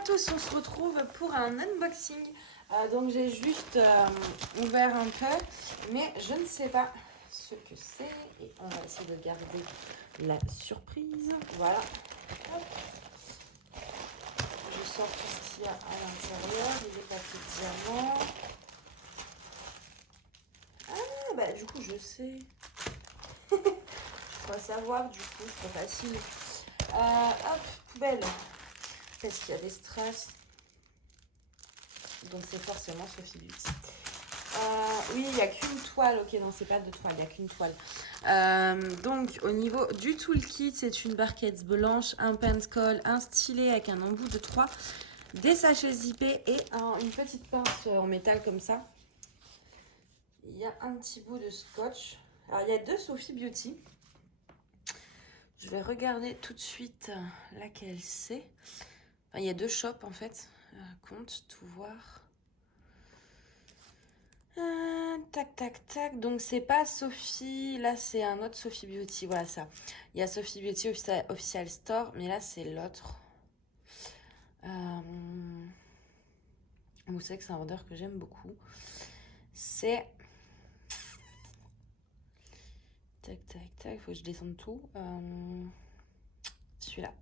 à tous, on se retrouve pour un unboxing. Donc j'ai juste ouvert un peu, mais je ne sais pas ce que c'est. Et on va essayer de garder la surprise. Voilà. Hop. Je sors tout ce qu'il y a à l'intérieur, les papiers diamants. Ah bah du coup je sais. Je crois savoir, du coup c'est pas facile. Hop, poubelle. Parce qu'il y a des strass. Donc c'est forcément Sophie Beauty. Oui, il n'y a qu'une toile. Ok, non, c'est pas de toile, il n'y a qu'une toile. Donc au niveau du toolkit, c'est une barquette blanche, un pencil, un stylet avec un embout de 3, des sachets zippés et une petite pince en métal comme ça. Il y a un petit bout de scotch. Alors il y a deux Sophie Beauty. Je vais regarder tout de suite laquelle c'est. Enfin, il y a deux shops en fait. Compte, tout voir. Tac, tac, tac. Donc, c'est pas Sophie. Là, c'est un autre Sophie Beauty. Voilà ça. Il y a Sophie Beauty Official Store. Mais là, c'est l'autre. Vous savez que c'est un vendeur que j'aime beaucoup. C'est... Tac, tac, tac. Il faut que je descende tout. Celui-là.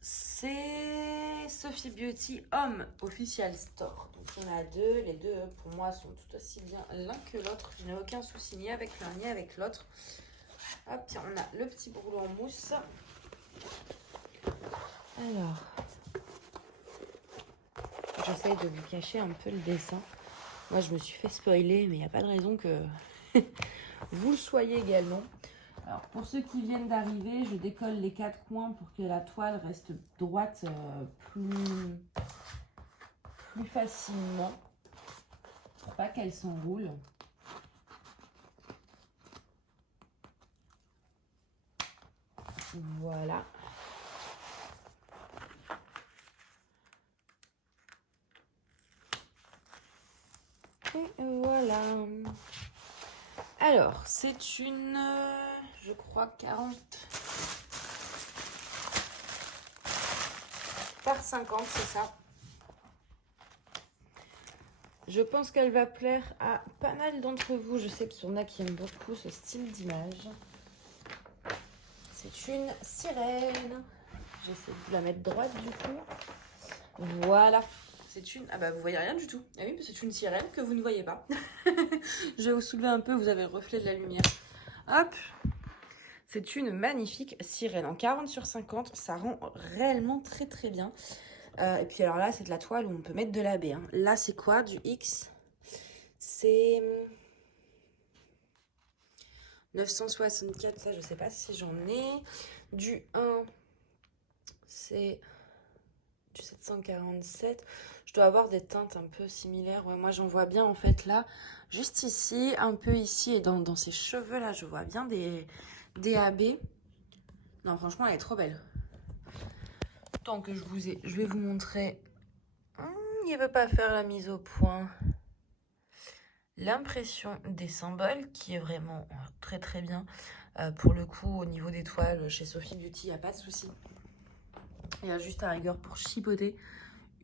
C'est Sophie Beauty Homme Official Store. Donc il y en a deux. Les deux, pour moi, sont tout aussi bien l'un que l'autre. Je n'ai aucun souci ni avec l'un ni avec l'autre. Hop, tiens, on a le petit rouleau en mousse. Alors, j'essaye de vous cacher un peu le dessin. Moi, je me suis fait spoiler, mais il n'y a pas de raison que vous le soyez également. Alors, pour ceux qui viennent d'arriver, je décolle les 4 coins pour que la toile reste droite plus facilement, pour pas qu'elle s'enroule. Voilà. Et voilà. Alors, c'est une, je crois, 40 par 50, c'est ça. Je pense qu'elle va plaire à pas mal d'entre vous. Je sais qu'il y en a qui aiment beaucoup ce style d'image. C'est une sirène. J'essaie de la mettre droite du coup. Voilà. C'est une... Ah bah vous voyez rien du tout. Ah oui, c'est une sirène que vous ne voyez pas. Je vais vous soulever un peu, vous avez le reflet de la lumière. Hop. C'est une magnifique sirène. En 40 sur 50, ça rend réellement très très bien. Et puis alors là, c'est de la toile où on peut mettre de la baie. Hein. Là, c'est quoi? Du X. C'est 964, ça je sais pas si j'en ai. Du 1, c'est du 747. Je dois avoir des teintes un peu similaires. Ouais, moi j'en vois bien en fait là, juste ici, un peu ici et dans ses cheveux là, je vois bien des AB. Non, franchement, elle est trop belle. Tant que je vais vous montrer. Il veut pas faire la mise au point. L'impression des symboles qui est vraiment très très bien. Pour le coup, au niveau des toiles, chez Sophie Beauty, il n'y a pas de souci. Il y a juste à rigueur pour chipoter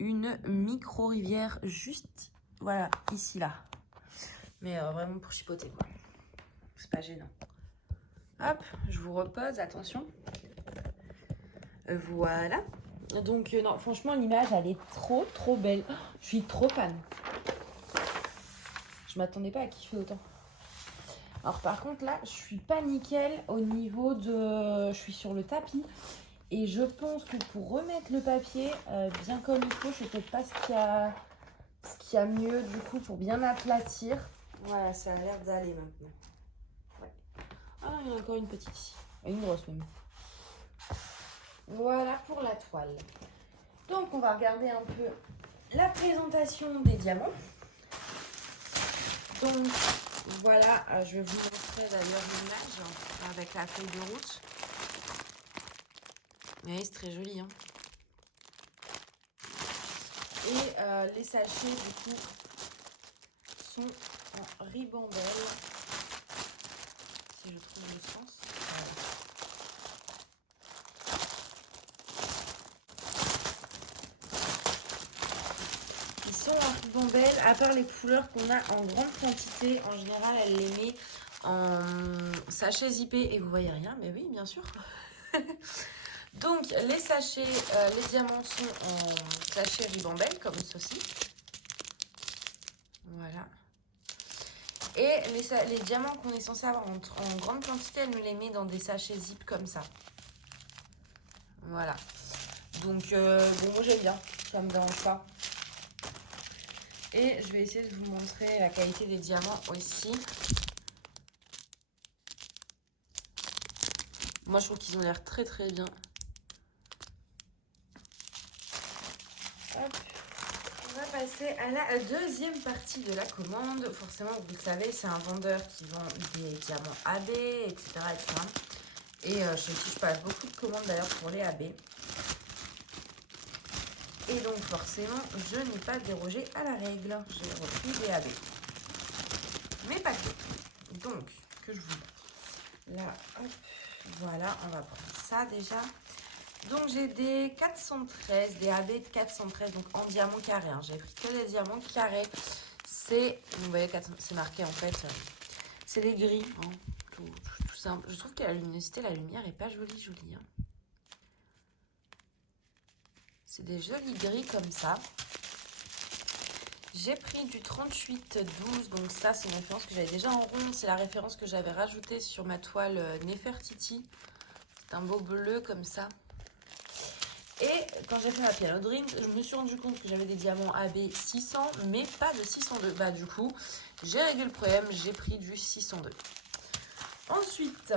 une micro-rivière juste, voilà, ici là. Mais vraiment pour chipoter quoi. C'est pas gênant. Hop, je vous repose, attention. Voilà. Donc non, franchement, l'image, elle est trop trop belle. Oh, je suis trop fan. Je m'attendais pas à kiffer autant. Alors par contre là, je suis pas nickel au niveau de... Je suis sur le tapis et je pense que pour remettre le papier bien comme il faut, c'est peut-être pas ce qu'il y a mieux du coup pour bien aplatir. Voilà, ça a l'air d'aller maintenant. Ouais. Ah non, il y en a encore une petite ici. Une grosse même. Voilà pour la toile. Donc on va regarder un peu la présentation des diamants. Donc voilà, je vais vous montrer d'ailleurs l'image avec la feuille de route. Oui, c'est très joli. Hein. Et les sachets du coup sont en ribambelle. Si je trouve le sens. Voilà. façon, Ribambelle, à part les couleurs qu'on a en grande quantité, en général, elle les met en sachet zippé et vous voyez rien, mais oui, bien sûr. Donc, les sachets, les diamants sont en sachet Ribambelle, comme ceci. Voilà. Et les diamants qu'on est censé avoir en grande quantité, elle nous les met dans des sachets zip comme ça. Voilà. Donc, bon, moi j'aime bien, ça me dérange pas. Et je vais essayer de vous montrer la qualité des diamants aussi. Moi, je trouve qu'ils ont l'air très très bien. Hop. On va passer à la deuxième partie de la commande. Forcément, vous le savez, c'est un vendeur qui vend des diamants AB, etc. etc. Et je passe beaucoup de commandes d'ailleurs pour les AB. Et donc forcément, je n'ai pas dérogé à la règle. J'ai repris des AB. Mais pas que. Donc, que je vous montre. Là, hop, voilà, on va prendre ça déjà. Donc j'ai des 413, des AB de 413, donc en diamant carré. Hein. J'ai pris que des diamants carrés. C'est, vous voyez, c'est marqué en fait, c'est des gris, hein, tout simple. Je trouve que la luminosité, la lumière est pas jolie, jolie. Hein. C'est des jolis gris comme ça. J'ai pris du 38-12, donc ça c'est une référence que j'avais déjà en rond. C'est la référence que j'avais rajoutée sur ma toile Nefertiti. C'est un beau bleu comme ça. Et quand j'ai fait ma piano dream, je me suis rendu compte que j'avais des diamants AB 600, mais pas de 602. Bah du coup, j'ai réglé le problème, j'ai pris du 602. Ensuite,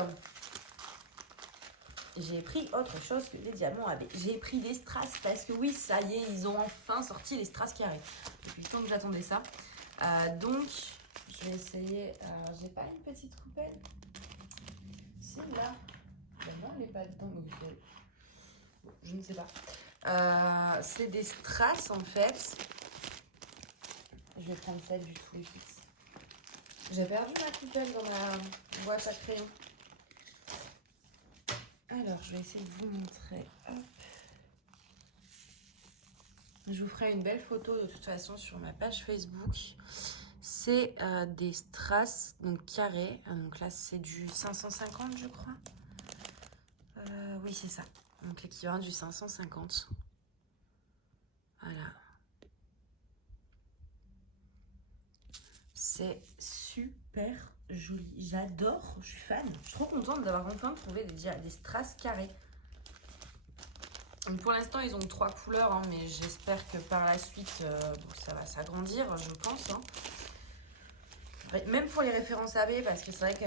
j'ai pris autre chose que des diamants AB. J'ai pris des strass parce que oui, ça y est, ils ont enfin sorti les strass carrés. Depuis le temps que j'attendais ça. Donc, je vais essayer... j'ai pas une petite coupelle. Si, là. Ben non, elle n'est pas dedans. Donc, je ne sais pas. C'est des strass en fait. Je vais prendre celle du tout les fixes. J'ai perdu ma coupelle dans ma boîte à crayon. Alors, je vais essayer de vous montrer. Hop. Je vous ferai une belle photo de toute façon sur ma page Facebook. C'est des strass donc carrés. Donc là, c'est du 550, je crois. Oui, c'est ça. Donc l'équivalent du 550. Voilà. C'est super joli. J'adore. Je suis fan. Je suis trop contente d'avoir enfin trouvé des strass carrés. Donc pour l'instant, ils ont 3 couleurs, hein, mais j'espère que par la suite, ça va s'agrandir, je pense. Hein. Même pour les références AB, parce que c'est vrai que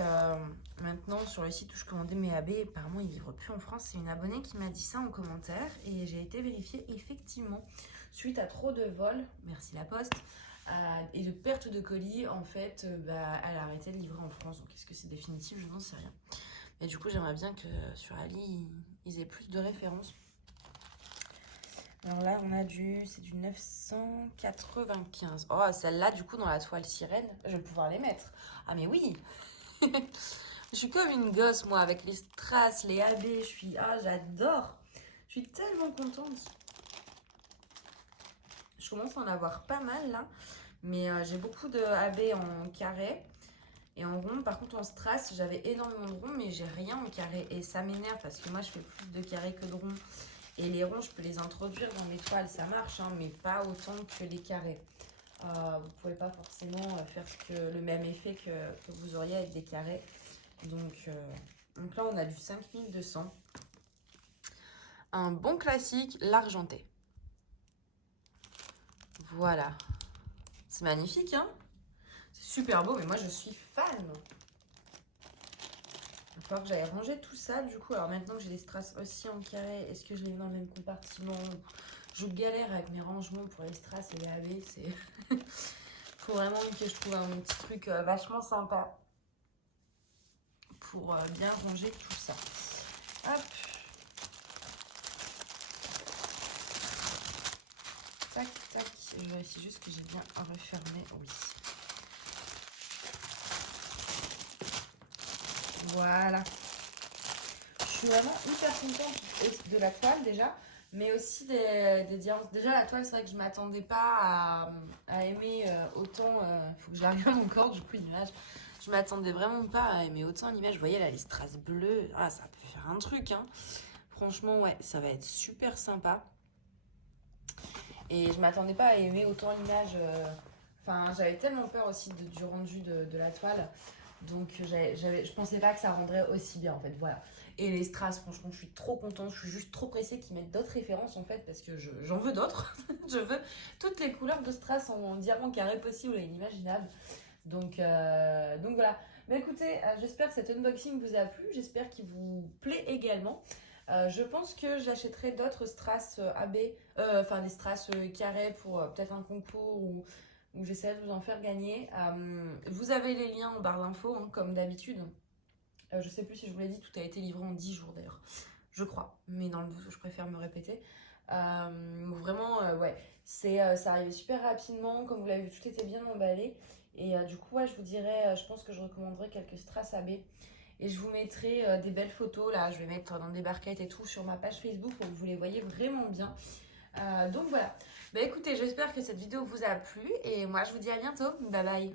maintenant, sur le site où je commandais mes AB, apparemment, ils ne livrent plus en France. C'est une abonnée qui m'a dit ça en commentaire. Et j'ai été vérifier, effectivement, suite à trop de vols, merci la Poste, et de perte de colis, en fait, elle a arrêté de livrer en France. Donc est-ce que c'est définitif? Je n'en sais rien. Mais du coup, j'aimerais bien que sur Ali, ils aient plus de références. Alors là, on a c'est du 995. Oh, celle-là, du coup, dans la toile sirène, je vais pouvoir les mettre. Ah, mais oui. Je suis comme une gosse, moi, avec les strass, les AB. J'adore. Je suis tellement contente. Je commence à en avoir pas mal, là. Mais j'ai beaucoup de AB en carré et en rond. Par contre, en strass, j'avais énormément de ronds, mais j'ai rien en carré. Et ça m'énerve parce que moi, je fais plus de carrés que de ronds. Et les ronds, je peux les introduire dans mes toiles, ça marche, hein, mais pas autant que les carrés. Vous ne pouvez pas forcément faire le même effet que vous auriez avec des carrés. Donc là, on a du 5200. Un bon classique, l'argenté. Voilà. C'est magnifique, hein? C'est super beau, mais moi, je suis fan. Il va falloir que j'aille ranger tout ça du coup. Alors maintenant que j'ai des strass aussi en carré, est-ce que je les mets dans le même compartiment? Je galère avec mes rangements pour les strass et les AB. C'est faut vraiment que je trouve un petit truc vachement sympa pour bien ranger tout ça. Hop. Tac, tac. Je vérifie juste que j'ai bien refermé. Oui. Voilà. Je suis vraiment hyper contente de la toile déjà. mais aussi des diamants. Déjà, la toile, c'est vrai que je m'attendais pas à aimer autant. Il faut que j'arrive à mon corps, du coup, l'image. Je m'attendais vraiment pas à aimer autant l'image. Vous voyez là, les strass bleues. Ah, ça peut faire un truc, hein. Franchement, ouais, ça va être super sympa. Et je m'attendais pas à aimer autant l'image. Enfin, j'avais tellement peur aussi du rendu de la toile. Donc, je pensais pas que ça rendrait aussi bien, en fait. Voilà. Et les strass, franchement, je suis trop contente. Je suis juste trop pressée qu'ils mettent d'autres références, en fait, parce que j'en veux d'autres. Je veux toutes les couleurs de strass en diamant carré possible et inimaginable. Donc voilà. Mais écoutez, j'espère que cet unboxing vous a plu. J'espère qu'il vous plaît également. Je pense que j'achèterai d'autres strass AB, enfin des strass carrés pour peut-être un concours ou j'essaierai de vous en faire gagner. Vous avez les liens en barre d'infos, hein, comme d'habitude. Je sais plus si je vous l'ai dit, tout a été livré en 10 jours d'ailleurs. Je crois, mais dans le doute, je préfère me répéter. Vraiment, ouais, ça arrivait super rapidement. Comme vous l'avez vu, tout était bien emballé. Et du coup, ouais, je vous dirais, je pense que je recommanderais quelques strass AB. Et je vous mettrai des belles photos, là, je vais mettre dans des barquettes et tout sur ma page Facebook pour que vous les voyez vraiment bien. Donc voilà. Bah écoutez, j'espère que cette vidéo vous a plu et moi je vous dis à bientôt. Bye bye.